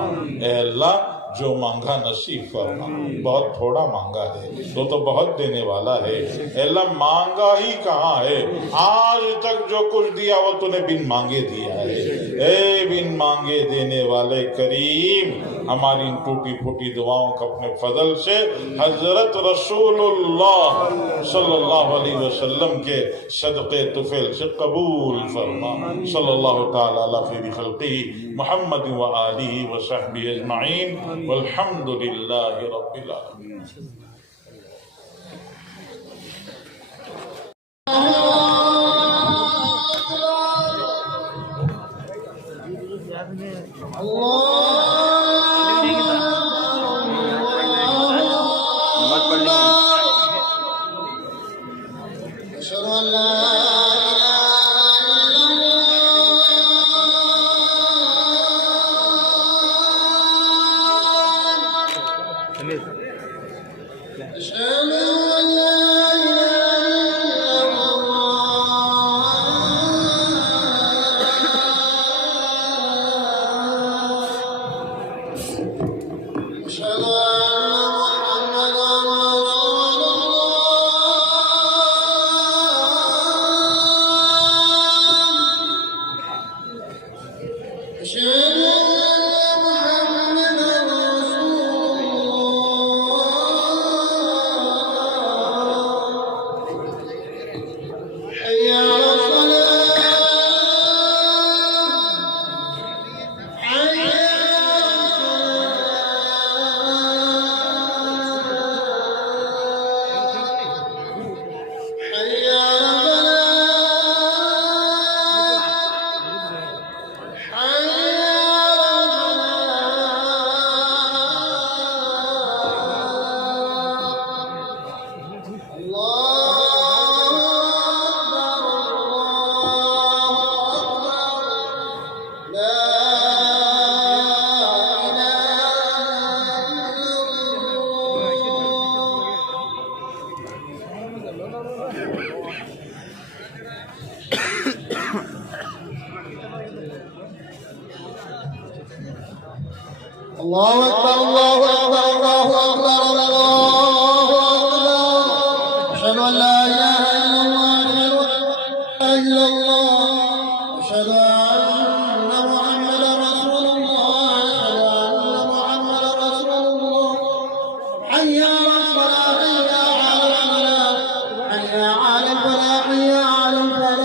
अल्लाह, जो मांगा नसीब फरमा, बहुत थोड़ा मांगा है तो बहुत देने वाला है अल्लाह, मांगा ही कहाँ है, आज तक जो कुछ दिया वो तूने बिन मांगे दिया है, ए बिन मांगे देने वाले करीम, हमारी टूटी फूटी दुआओं को अपने फजल से हजरत रसूलुल्लाह सल्लल्लाहु अलैहि वसल्लम के सदक़े तुफैल से कबूल फरमा, सल्लल्लाहु तआला अला खैरि खल्क़िही मुहम्मद व आलिहि व सहबिही अजमईन वल्हम्दुलिल्लाहि रब्बिल आलमीन। नमाज पढ़ ली है। अल्लाहु अकबर अल्लाहु अकबर अल्लाहु अकबर अल्लाहु अकबर अशहदु अन ला इलाहा इल्लल्लाह अशहदु अन्ना मुहम्मदर रसूलुल्लाह अशहदु अन्ना मुहम्मदर रसूलुल्लाह हय्या अलल फलाह हय्या अलल फलाह हय्या अलल फलाह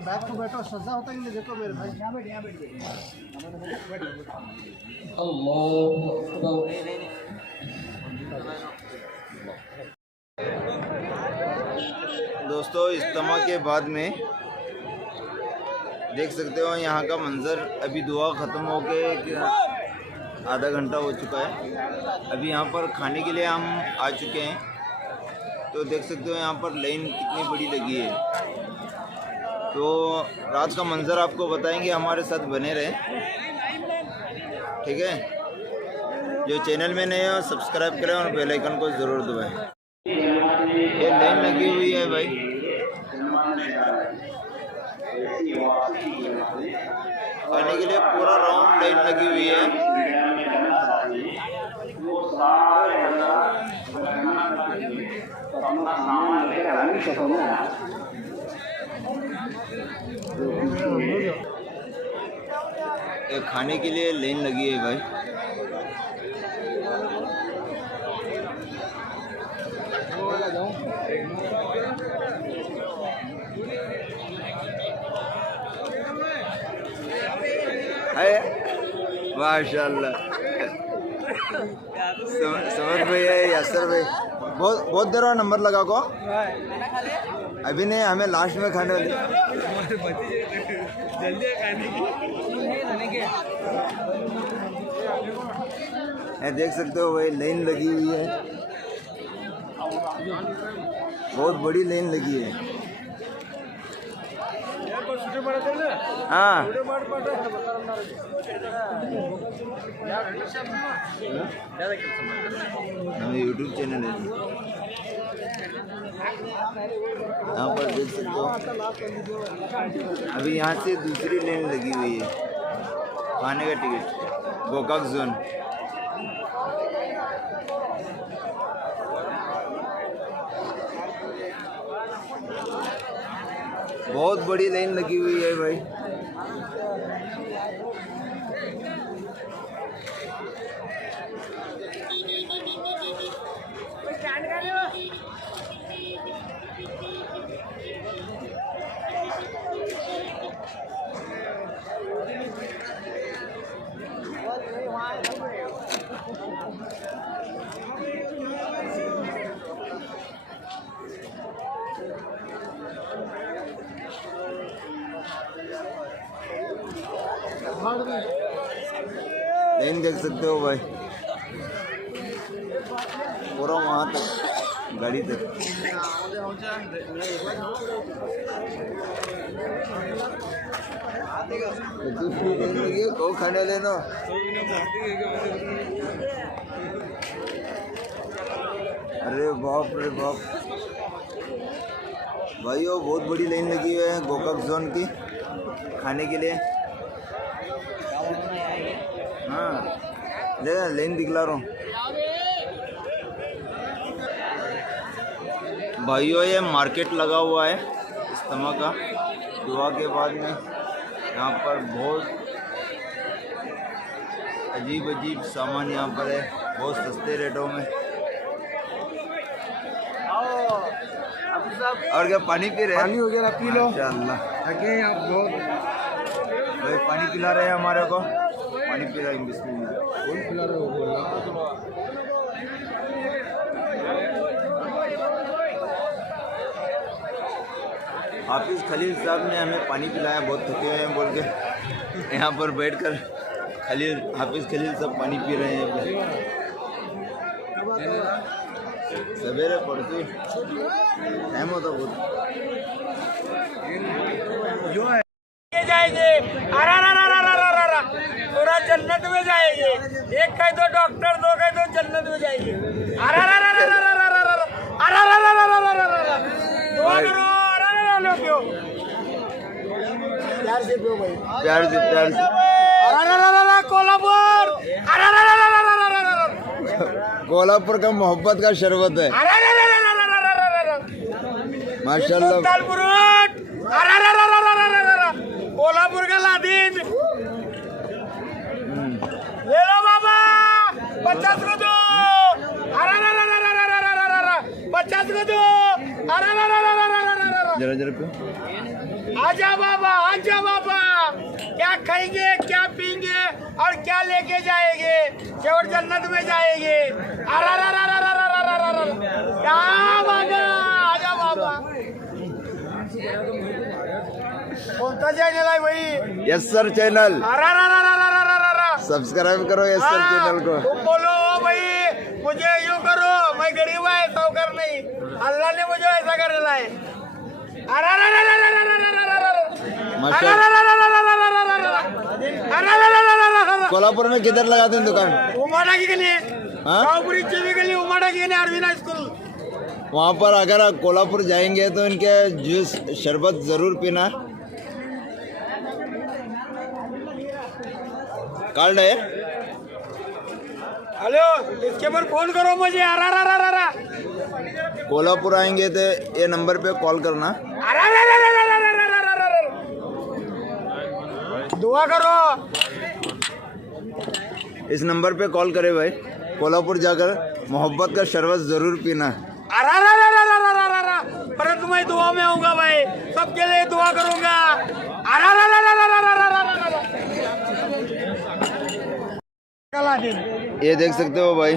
बैक को बैठो सजा होता है कि देखो मेरे भाई दोस्तों इज्तिमा के बाद में देख सकते हो यहाँ का मंज़र। अभी दुआ ख़त्म हो के आधा घंटा हो चुका है। अभी यहाँ पर खाने के लिए हम आ चुके हैं। तो देख सकते हो यहाँ पर लाइन कितनी बड़ी लगी है। तो रात का मंज़र आपको बताएंगे, हमारे साथ बने रहें, ठीक है। जो चैनल में नए हो सब्सक्राइब करें और बेल आइकन को ज़रूर दबाएं। ये लाइन लगी हुई है भाई। खाने के लिए पूरा राउंड लाइन लगी हुई है। ये खाने के लिए लाइन लगी है भाई। माशाल्लाह समझ भैया यासर भाई बहुत देर और नंबर लगा को अभी नहीं, हमें लास्ट में खाने वाली देख सकते हो भाई लाइन लगी हुई है, बहुत बड़ी लाइन लगी है। हाँ यूट्यूब चैनल है, यहाँ पर देख सकते हो। अभी यहाँ से दूसरी लाइन लगी हुई है खाने का टिकट गोकाक जोन। बहुत बड़ी लाइन लगी हुई है भाई। लाइन देख सकते हो भाई, पूरा वहाँ तक गाड़ी तक। को खाने लेना। अरे बाप रे बाप भाइयों, बहुत बड़ी लाइन लगी हुई है गोकाक जोन की खाने के लिए। हाँ देखा, लाइन दिखला रहा हूँ भाइयों। ये मार्केट लगा हुआ है इज्तिमा का। दुआ के बाद में यहाँ पर बहुत अजीब अजीब सामान यहाँ पर है, बहुत सस्ते रेटों में। और क्या पानी पी रहे हैं? पानी वगैरह पी लो। माशाअल्लाह, ताकि आप बहुत भाई पानी पिला रहे हैं हमारे को। पानी पी रहे हैं, बिस्मिल्लाह। कौन पिला रहे हो? हाफिज़ खलील साहब ने हमें पानी पिलाया, बहुत थके हुए हैं बोल के। यहाँ पर बैठकर हाफिज़ खलील साहब पानी पी रहे हैं। सवेरे पड़ती टाइम होता बहुत। जाएंगे, पूरा जन्नत में जाएंगे। एक कह दो डॉक्टर, दो कह दो जन्नत में जाएंगे। दुआ करो, प्यार से पियो भाई, प्यार से प्यार से। कोल्हापुर, कोल्हापुर का मोहब्बत का शरबत है माशाल्लाह। कोल्हापुर का लादीन ले लो बाबा, 50 को दो, 50 को दो। जरा जरा पे आजा बाबा, आजा बाबा। क्या खाएंगे, क्या पीएंगे और क्या लेके जाएंगे? केवल जन्नत में जाएंगे। क्या बाबा, आजा बाबा। कौन सा चैनल है भाई? यस सर चैनल सब्सक्राइब करो यस सर चैनल को। तुम बोलो भाई, मुझे यूँ करो, मैं गरीब है, साहूकार नहीं। अल्लाह ने मुझे ऐसा कर दिला है। कोल्हापुर में किधर लगाते हैं दुकान? उमाड़ा की गली, हाँ? गाँवपुरी चीवी गली, उमाड़ा की गली, अरविंद स्कूल। वहाँ पर अगर आप कोल्हापुर जाएंगे तो इनके जूस शरबत ज़रूर पीना। कार्ड है? हेलो, इसके पर फोन करो मुझे। कोल्हापुर आएंगे तो ये नंबर पे कॉल करना। दुआ करो। इस नंबर पे कॉल करे भाई। कोल्हापुर जाकर मोहब्बत का शरबत ज़रूर पीना। परंतु मैं दुआ में आऊंगा भाई, सबके लिए दुआ करूंगा। ये देख सकते हो भाई,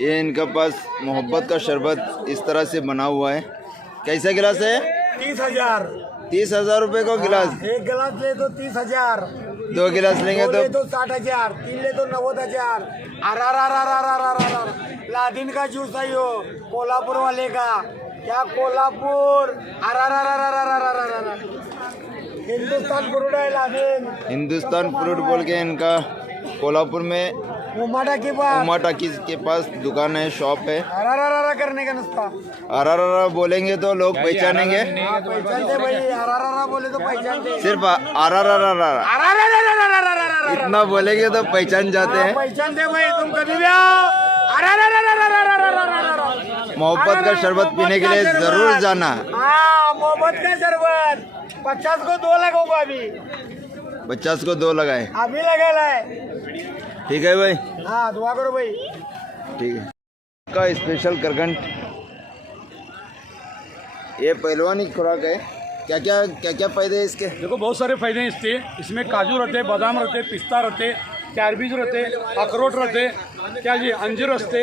ये इनके पास मोहब्बत का शरबत इस तरह से बना हुआ है। कैसा गिलास है? 30,000। 30,000 रुपए का गिलास। एक गिलास ले तो 30,000, 2 गिलास लेंगे तो 60,000, 3 ले तो 90,000। लादिन का जूस है यो, कोल्हापुर वाले का। क्या कोल्हापुर, हिंदुस्तान फ्रूट है लादिन। हिंदुस्तान फ्रूट बोल के इनका कोल्हापुर में उमाटा के पास दुकान है, शॉप है। करने का नुस्खा अरारा बोलेंगे तो लोग पहचानेंगे। पहचानते भाई, अरारा बोले तो पहचानते। सिर्फ अरारा इतना बोलेंगे तो पहचान जाते हैं। पहचानते भाई, तुम कभी भी आओ। मोहब्बत का शरबत पीने के लिए जरूर जाना। हाँ, मोहब्बत का शरबत 50 को 2 लगाऊंगा अभी। 50 को 2 लगाए, अभी लगा है। ठीक है भाई। हाँ, दुआ करो भाई। ठीक है। का स्पेशल करगंट, ये पहलवानी खुराक है। क्या क्या फायदे हैं इसके? देखो, बहुत सारे फायदे हैं इसके। इसमें काजू रहते, बादाम रहते, पिस्ता रहते, कैरबीज रहते, अखरोट रहते, क्या जी अंजीर रहते।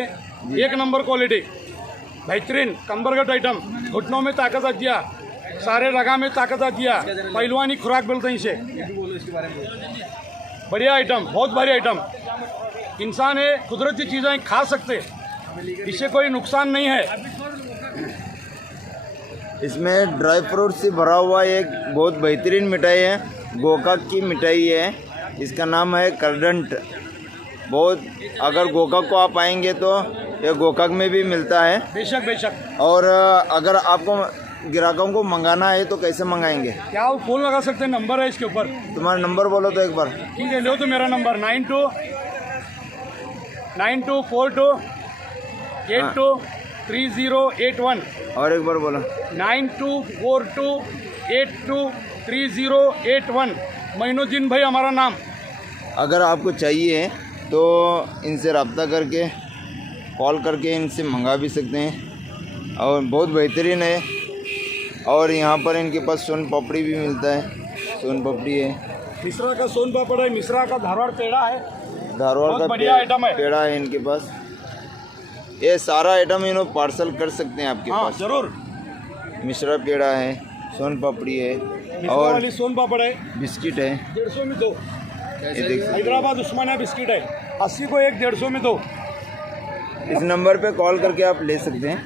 एक नंबर क्वालिटी, बेहतरीन कंबरगट आइटम। घुटनों में ताकत आती है, सारे रगा में ताकत आती है। पहलवानी खुराक बोलते हैं इसे। बढ़िया आइटम, बहुत भारी आइटम। इंसान है, कुदरती चीज़ें खा सकते, इससे कोई नुकसान नहीं है। इसमें ड्राई फ्रूट से भरा हुआ एक बहुत बेहतरीन मिठाई है, गोकाक की मिठाई है। इसका नाम है करडंट। बहुत, अगर गोकाक को आप आएंगे तो ये गोकाक में भी मिलता है। बेशक बेशक। और अगर आपको ग्राहकों को मंगाना है तो कैसे मंगाएंगे? क्या वो फ़ोन लगा सकते हैं? नंबर है इसके ऊपर। तुम्हारा नंबर बोलो तो एक बार। ठीक है, लो तो मेरा नंबर 9242 82 3081। और एक बार बोलो। 9242 82 3081। मोइनुद्दीन भाई हमारा नाम। अगर आपको चाहिए तो इनसे रब्ता करके, कॉल करके इनसे मंगा भी सकते हैं और बहुत बेहतरीन है। और यहाँ पर इनके पास सोन पापड़ी भी मिलता है, सोन पापड़ी है, मिश्रा का सोन पापड़ है, मिश्रा का धारवाड़ पेड़ा है, धारवाड़ बहुत का बढ़िया आइटम है। पेड़ा है इनके पास। ये सारा आइटम इन्होंने पार्सल कर सकते हैं आपके हाँ पास। जरूर। मिश्रा पेड़ा है, सोन पापड़ी है मिश्रा और वाली सोन पापड़ है, बिस्किट है। 150 में 2। ये देख सकते हैदराबाद उस्मानिया बिस्किट है, 80 को 1, 150 में 2। हैं। इस नंबर पे कॉल करके आप ले सकते हैं।